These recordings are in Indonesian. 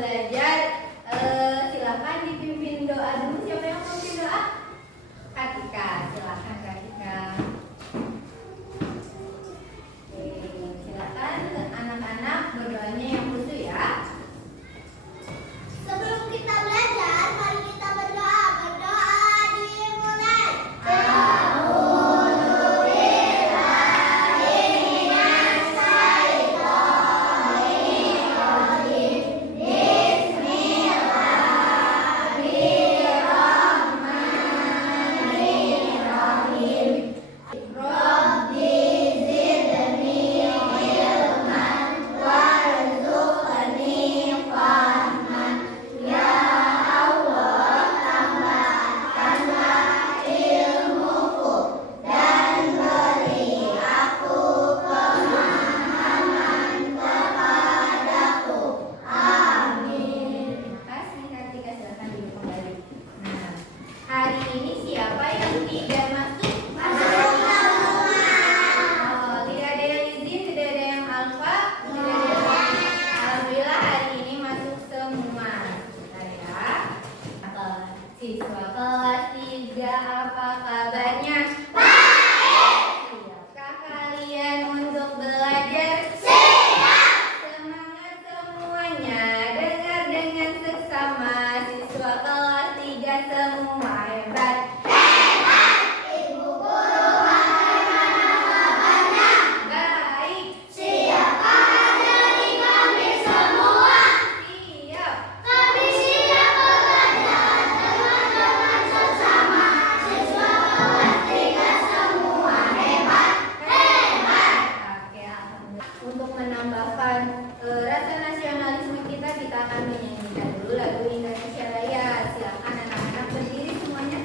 belajar, silakan dipimpin doa dulu. Siapa yang mau pimpin doa? Katika, silakan Katika. Silakan anak-anak berdoanya yang khusus ya. Sebelum kita belajar, mari kita berdoa. Berdoa dimulai. Siswa kelas 3, apa kabarnya? Baik. Siapkah kalian untuk belajar? Siap. Semangat semuanya. Dengar dengan seksama. Siswa kelas 3 semua hebat. Hebat. Ibu guru, bagaimana kabarnya? Baik. Siapkah dari kami semua? Siap. Kami siap belajar dengan sesama. Siswa kelas 3 semua hebat. Hebat. Oke, alhamdulillah. Untuk menambahkan rasa nasionalisme kita akan menyanyikan dulu lagu Indonesia Raya. Silakan anak-anak berdiri semuanya.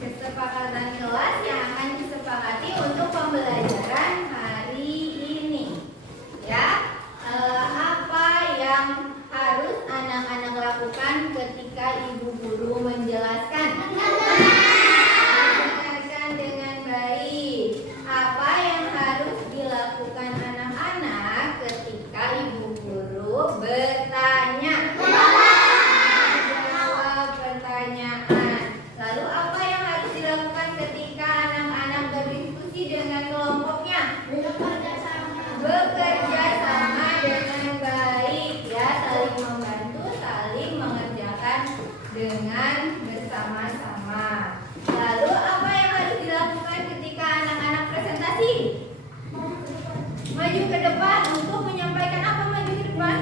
Kesepakatan kelas yang akan disepakati untuk pembelajaran hari ini. Ya, apa yang harus anak-anak lakukan ketika ibu guru menjelaskan? Dengarkan dengan baik. Apa yang harus dilakukan anak-anak ketika ibu guru bertanya? Jawab pertanyaan. Lalu apa yang harus dilakukan ketika anak-anak berdiskusi dengan kelompoknya? Bekerja sama dengan baik, ya, saling membantu, saling mengerjakan dengan bersama-sama. Lalu apa yang harus dilakukan ketika anak-anak presentasi? Maju ke depan untuk menyampaikan apa? Maju ke depan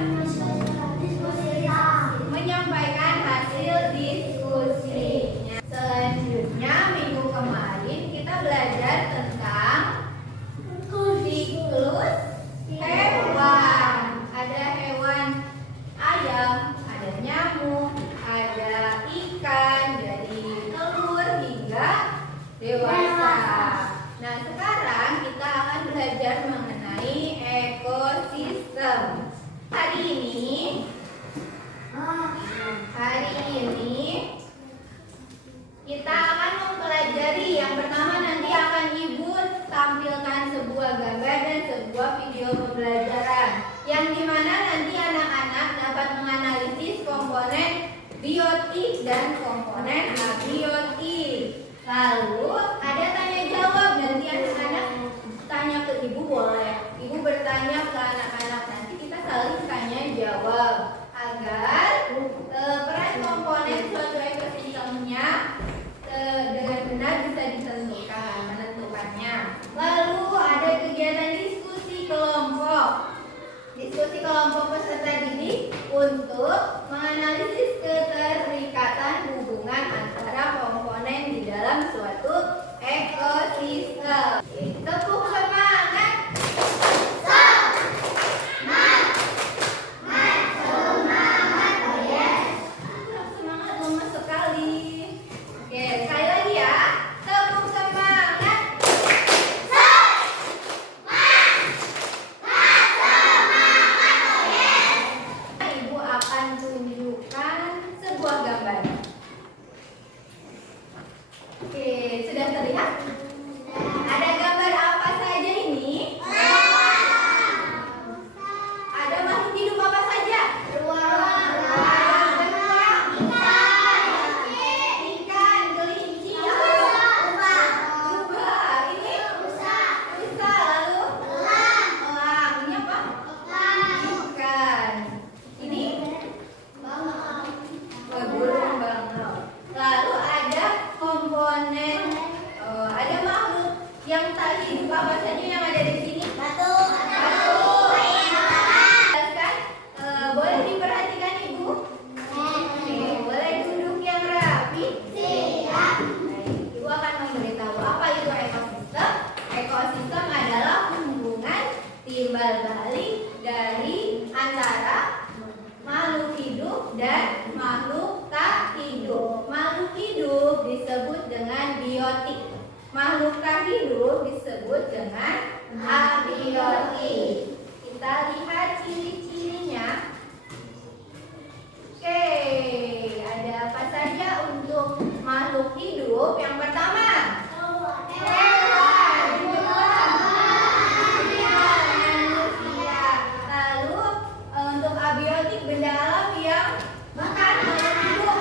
menyampaikan hasil diskusinya. Selanjutnya minggu kemarin kita belajar tentang siklus hewan. Ada hewan ayam, ada nyamuk, ada ikan dari telur hingga dewasa. Nah, sekarang kita akan belajar mengenai ekosistem. Hari ini kita akan mempelajari yang pertama, nanti akan Ibu tampilkan sebuah gambar dan sebuah sebuah video pembelajaran yang dimana nanti anak-anak dapat menganalisis komponen biotik dan komponen abiotik. Lalu ada tanya jawab, nanti anak-anak tanya ke ibu boleh, ibu bertanya ke anak-anak, nanti kita saling tanya jawab agar peran komponen suatu ekosistemnya dengan benar bisa ditentukan, menentukannya. Lalu ada kegiatan diskusi kelompok. Diskusi kelompok peserta didik untuk menganalisis keterikatan hubungan antara komponen di dalam suatu ekosistem. Tepuk semangat. Semangat lemas sekali. Oke, sekali lagi ya. Tepuk semangat. Ibu akan tunjukkan sebuah gambar. Oke, sudah terlihat? Ada gambar apa saja ini? Ada makhluk hidup apa saja? Beruang, ikan, kelinci, rubah. Ini rusa, lalu elang. Ini apa? Ikan. Ini burung bangau. Lalu ada komponen, ada makhluk yang tak hidup apa saja yang ada di sini? Batu. Jelaskan. Boleh diperhatikan ibu? Oke, boleh duduk yang rapi. Baik, ibu akan memberitahu apa itu ekosistem. Ekosistem adalah hubungan timbal balik dari antara makhluk hidup dan makhluk tak hidup. Makhluk hidup disebut dengan biotik. Makhluk tak hidup disebut dengan abiotik. Kita lihat ciri-cirinya. Oke, ada apa saja untuk makhluk hidup? Yang pertama, hewan. Yang kedua, manusia. Lalu untuk abiotik, benda alam yang bukan makhluk hidup.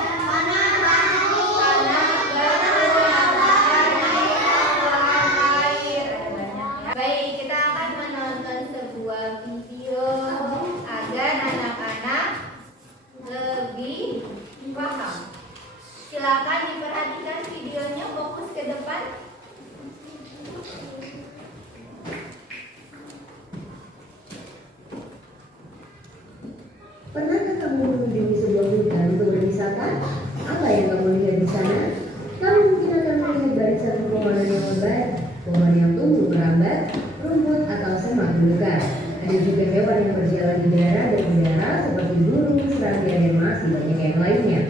Baik, kita akan menonton sebuah video agar anak-anak lebih paham. Silakan diperhatikan videonya, fokus ke depan. Pernahkah kamu mengunjungi sebuah hutan untuk berwisata? Apa yang kamu lihat di sana? Kamu mungkin akan melihat barisan pepohonan yang lebat, pohon yang tumbuh merambat, rumput atau semak belukar. Ada juga hewan yang berjalan di daerah dan udara seperti burung, serangga, dan masih banyak yang lainnya.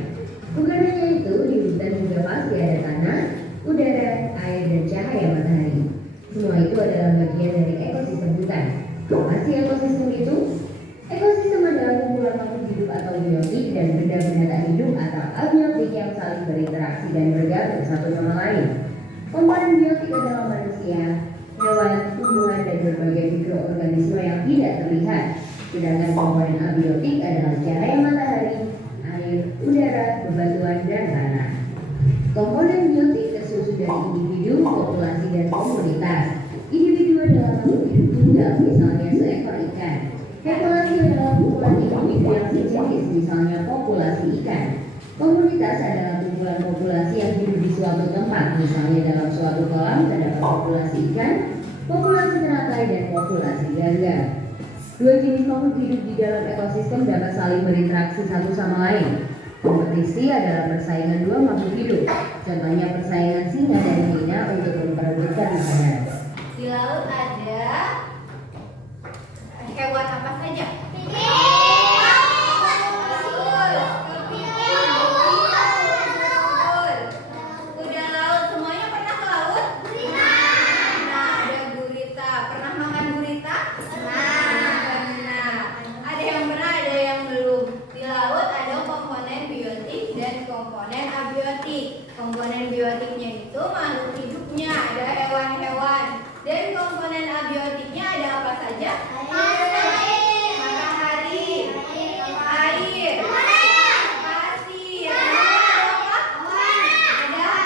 Bukan hanya itu, di hutan juga pasti ada tanah, udara, air, dan cahaya matahari. Semua itu adalah bagian dari ekosistem hutan. Apa sih ekosistem itu? Ekosistem adalah kumpulan makhluk hidup atau biotik dan benda-benda tak hidup atau abiotik yang saling berinteraksi dan bergantung satu sama lain. Komponen biotik adalah manusia, hewan, tumbuhan, dan berbagai mikroorganisme yang tidak terlihat. Sedangkan komponen abiotik adalah cahaya matahari, air, udara, bebatuan, dan tanah. Komponen biotik tersusun dari individu, populasi, dan komunitas. Individu adalah makhluk hidup tunggal, misalnya seekor ikan. Populasi adalah kumpulan individu yang sejenis, misalnya populasi ikan. Komunitas adalah kumpulan populasi yang hidup di suatu tempat, misalnya dalam suatu kolam terdapat populasi ikan, populasi teratai, dan populasi gangga. Dua jenis makhluk hidup di dalam ekosistem dapat saling berinteraksi satu sama lain. Kompetisi adalah persaingan dua makhluk hidup, contohnya persaingan singa dan hina untuk memperebutkan makanan. Di laut ada hewan apa saja? Kuda laut, semuanya pernah ke laut? Nah, ada gurita. Pernah makan gurita? Pernah. Ada yang pernah, ada yang belum. Di laut ada komponen biotik dan komponen abiotik. Komponen biotiknya itu makhluk hidupnya, ada hewan-hewan. Dan komponen abiotiknya ada apa saja? aja? Matahari, air, pasir, ada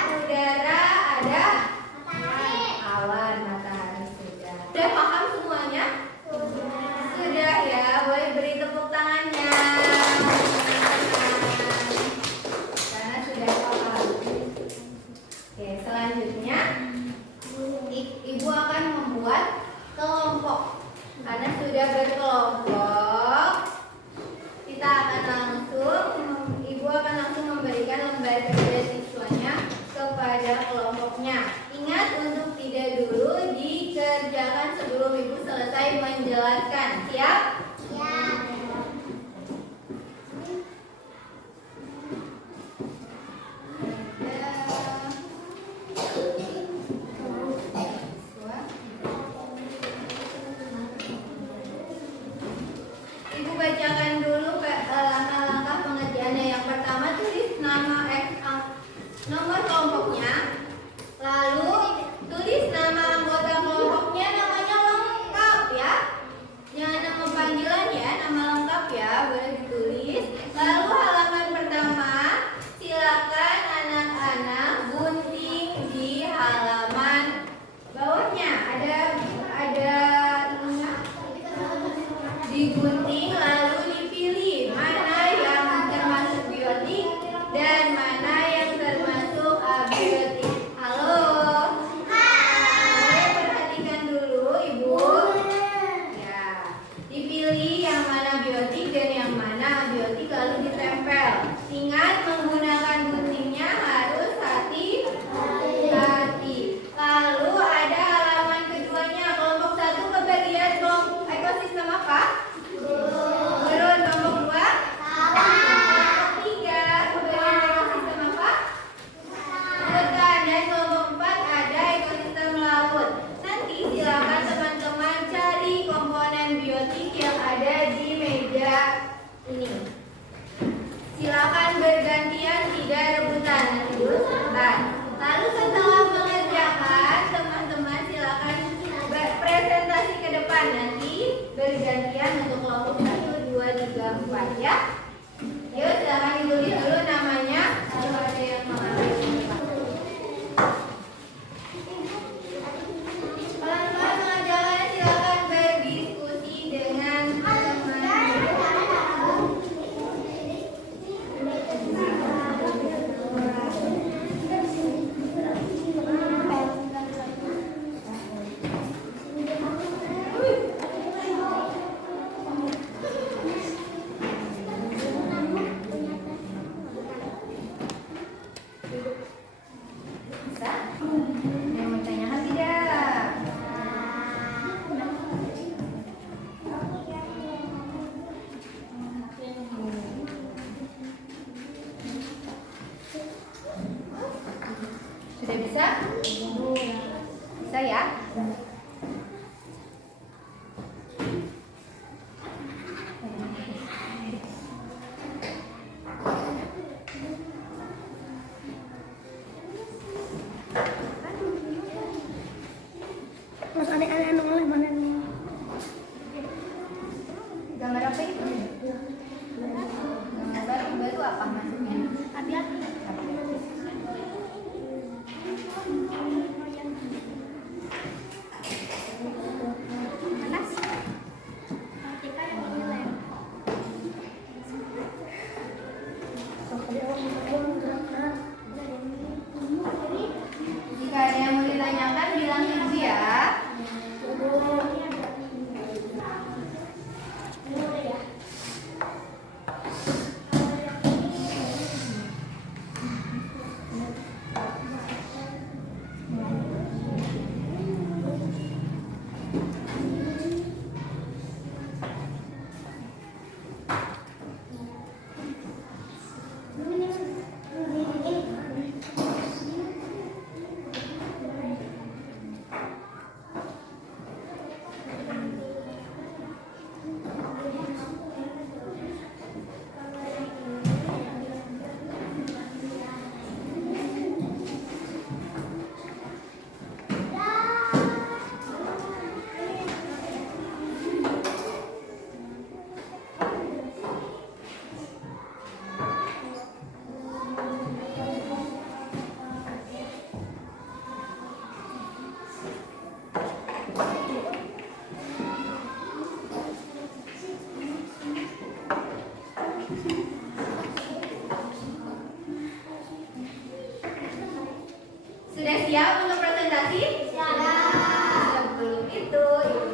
udara, ada awan, matahari sudah. Sudah paham semuanya? Sudah ya, boleh beri tepuk tangannya. Karena sudah paham. Oke, selanjutnya Ibu akan membuat kelompok. Karena sudah berkelompok, kita akan Ibu akan langsung memberikan lembar kerja siswanya kepada kelompoknya. Ingat untuk tidak dulu dikerjakan sebelum Ibu selesai menjelaskan. Siap? Ibu bacakan dulu langkah-langkah pengerjaannya. Yang pertama, tulis nomor kelompoknya. Lalu tulis nama anggota kelompoknya, namanya lengkap ya. Jangan nama panggilan ya, nama lengkap ya, boleh ditulis. Lalu halaman pertama, silakan anak-anak gunting di halaman bawahnya. Ada digunting lalu dipilih mana yang termasuk biotik dan mana yang termasuk abiotik. Halo. Boleh perhatikan dulu Ibu. Ya, dipilih yang mana biotik dan yang mana abiotik lalu ditempel. Ingat menggunakan guntingnya harus hati-hati. Lalu ada halaman keduanya, kelompok 1 kebagian kelompok ekosistem apa? Burung. Kelompok 2? Kelompok 3 kebagian ekosistem apa? Hutan. Dan kelompok 4 ada ekosistem laut. Nanti silakan teman-teman cari komponen biotik yang ada di meja ini. Silakan bergantian, tidak rebutan. Nanti dulu sebentar. Lalu setelah mengerjakan, teman-teman silakan presentasi ke depan. Nanti bergantian untuk kelompok 1, 2, 3, 4 ya. Yuk silakan ditulis dulu namanya. Lalu ada yang mengambil tempat. Pelan-pelan mengerjakannya, silakan berdiskusi dengan teman-teman. Bisa? Yang mau tanyakan tidak? Sudah bisa? Bisa ya? Mas aneh-aneh oleh mana nih? Gambar apa itu? Gambar baru apa maksudnya? Hati-hati. Hati-hati.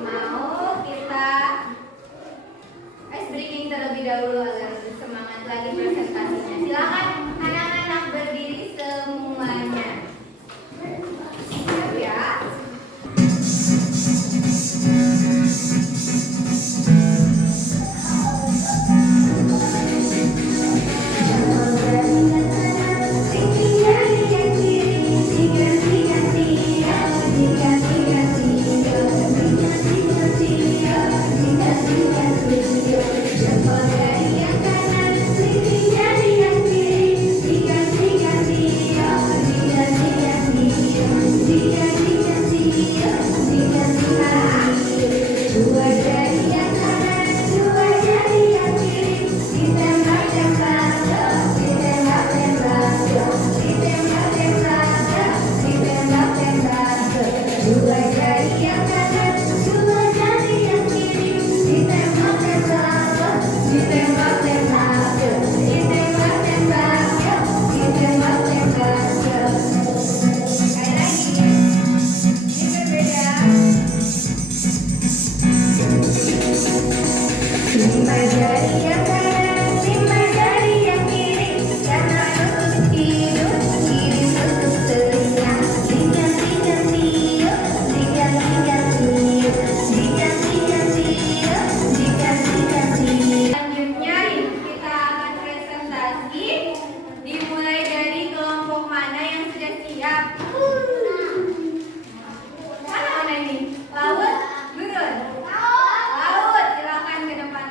mau kita ice breaking terlebih dahulu agar semangat lagi presentasinya. Silakan anak-anak berdiri semuanya. Siap ya. Selanjutnya kita akan presentasi. Dimulai dari kelompok mana yang sudah siap? Mana ini? Laut, gurun? Laut, silakan ke depan.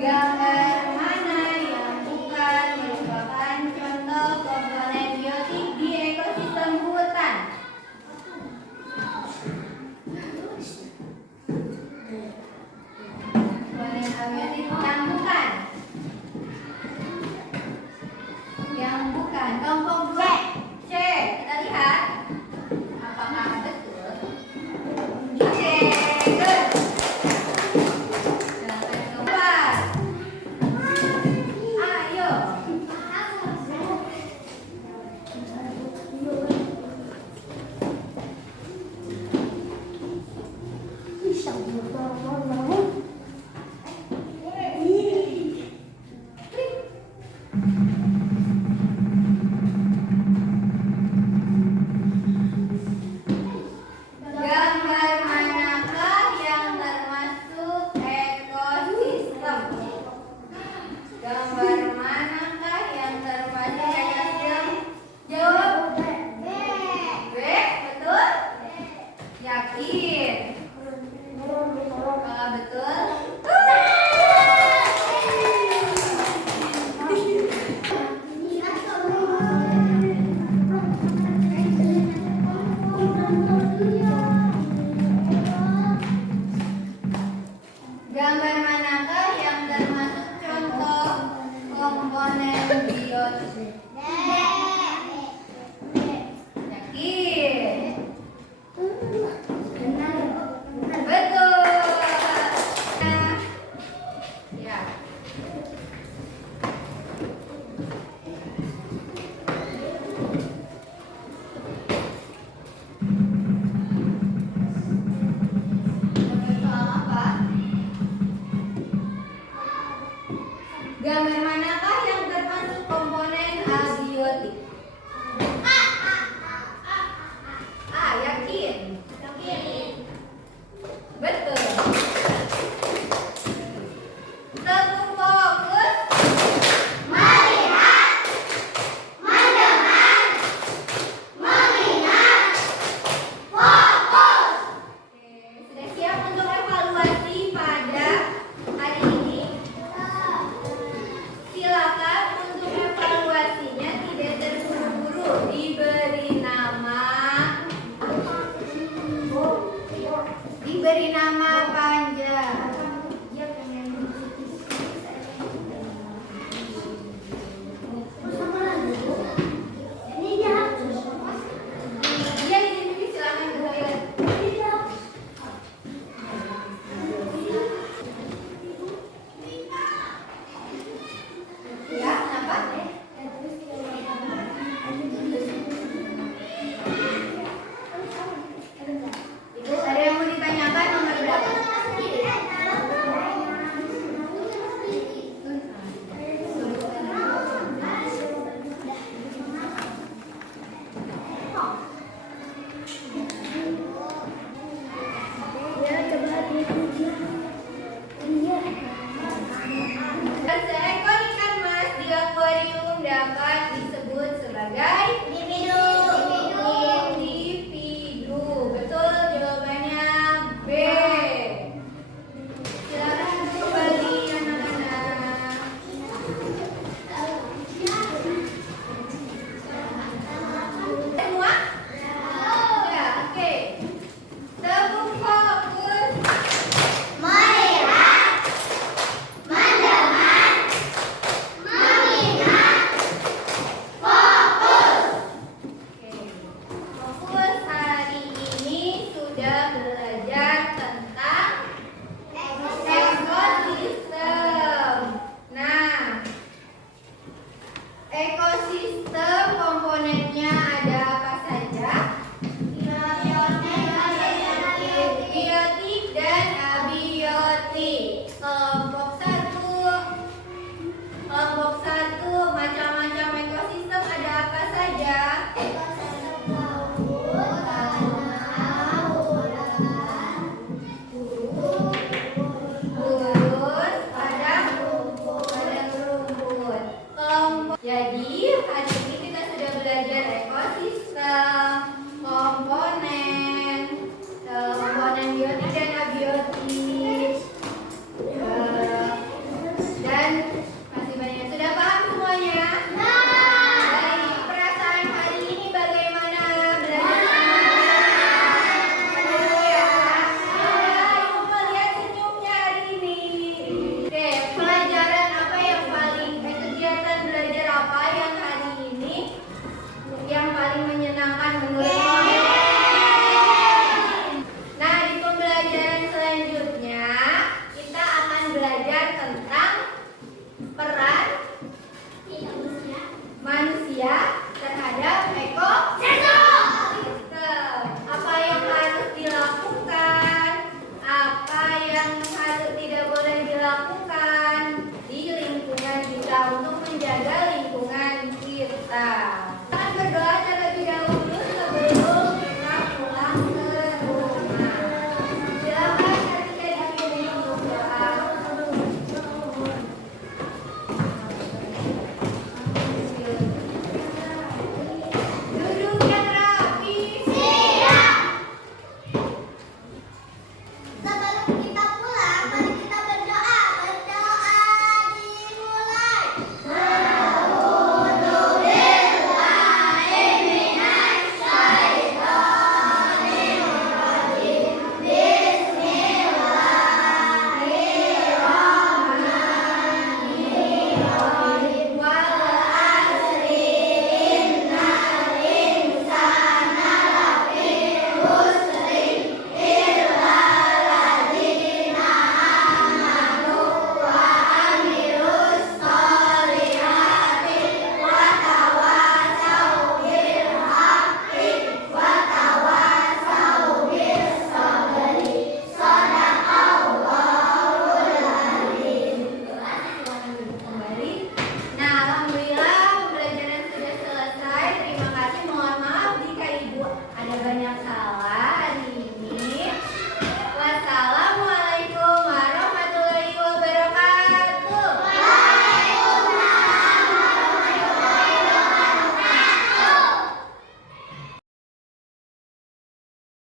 Gambar mana yang bukan merupakan contoh komponen biotik di ekosistem hutan? Komponen abiotik yang bukan. Yang bukan. Kelompok 2 C. Kita lihat apakah betul. C. Good. Jangan keluar. Ayo. Gambar manakah yang termasuk ekosistem? Gambar manakah yang termasuk ekosistem? Jawab. B. Betul? Yakin? Apakah betul? Gambar manakah yang termasuk contoh komponen biotik? Yakin? Betul. Ya. Soal apa? Gambar manakah yang termasuk komponen abiotik? A. Yakin? Betul. Teguh fokus. Melihat, mendengar, mengingat, fokus. Oke, sudah siap untuk evaluasi pada hari ini? Silakan untuk evaluasinya tidak terburu-buru, diberi nama panjang. Iya, ini silakan ke toilet. Ya, kenapa? Ibu, ada yang mau ditanyakan nomor berapa?